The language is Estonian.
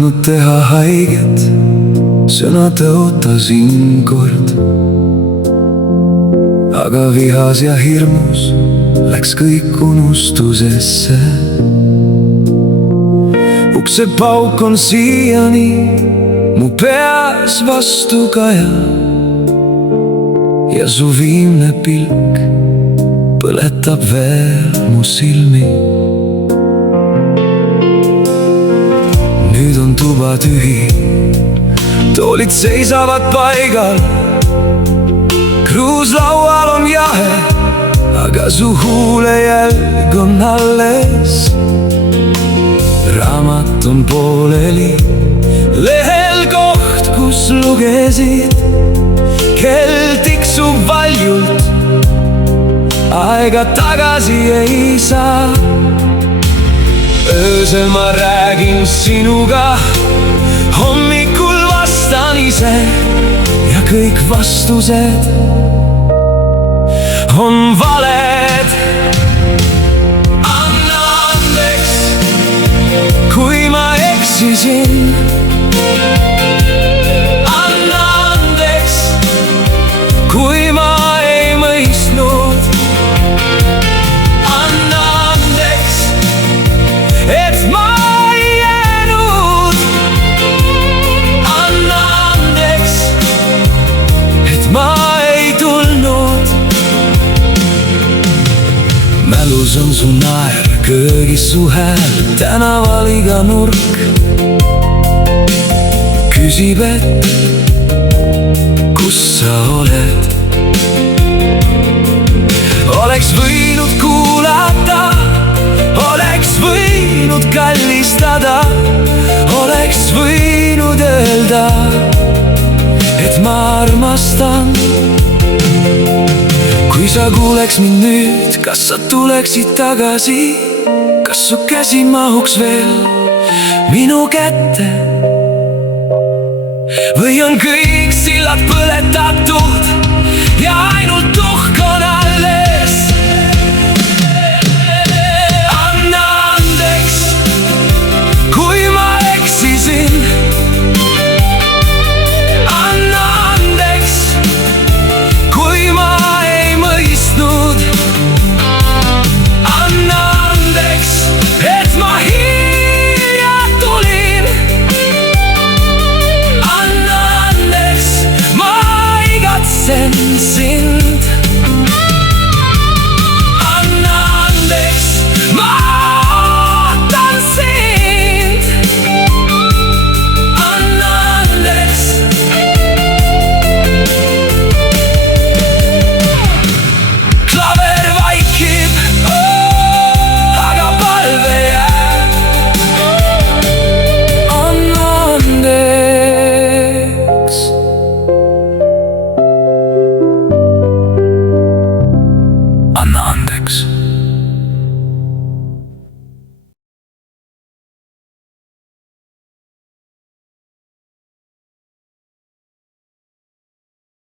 tahtnud teha haiget, sõna tõotasin kord. Aga vihas ja hirmus läks kõik unustusesse. Uksepauk on siiani mu peas vastu kaja ja su viimne pilk põletab veel mu silmi. Nüüd on tuba tühi, toolid seisavad paigal, kruus laual on jahe, aga su huulejälg on alles. Raamat on pooleli, lehel koht, kus lugesid. Kell tiksub valjult, aega tagasi ei saa. Öösel ma räägin sinuga, hommikul vastan ise ja kõik vastused on valed. Anna andeks, kui ma eksisin. Anna andeks, kui ma ei mõistnud. Anna andeks, et ma ei jäänud. Anna andeks, et ma ei tulnud. Mälus on su naer, köögis su hääl, tänaval iga nurk küsib, et kus sa oled. Oleks võinud kuulata, oleks võinud kallistada, oleks võinud öelda, et ma armastan. Kui sa kuuleks mind nüüd, kas sa tuleksid tagasi? Kas su käsi mahuks veel minu kätte? Või on kõik sillad põletatud ja ainult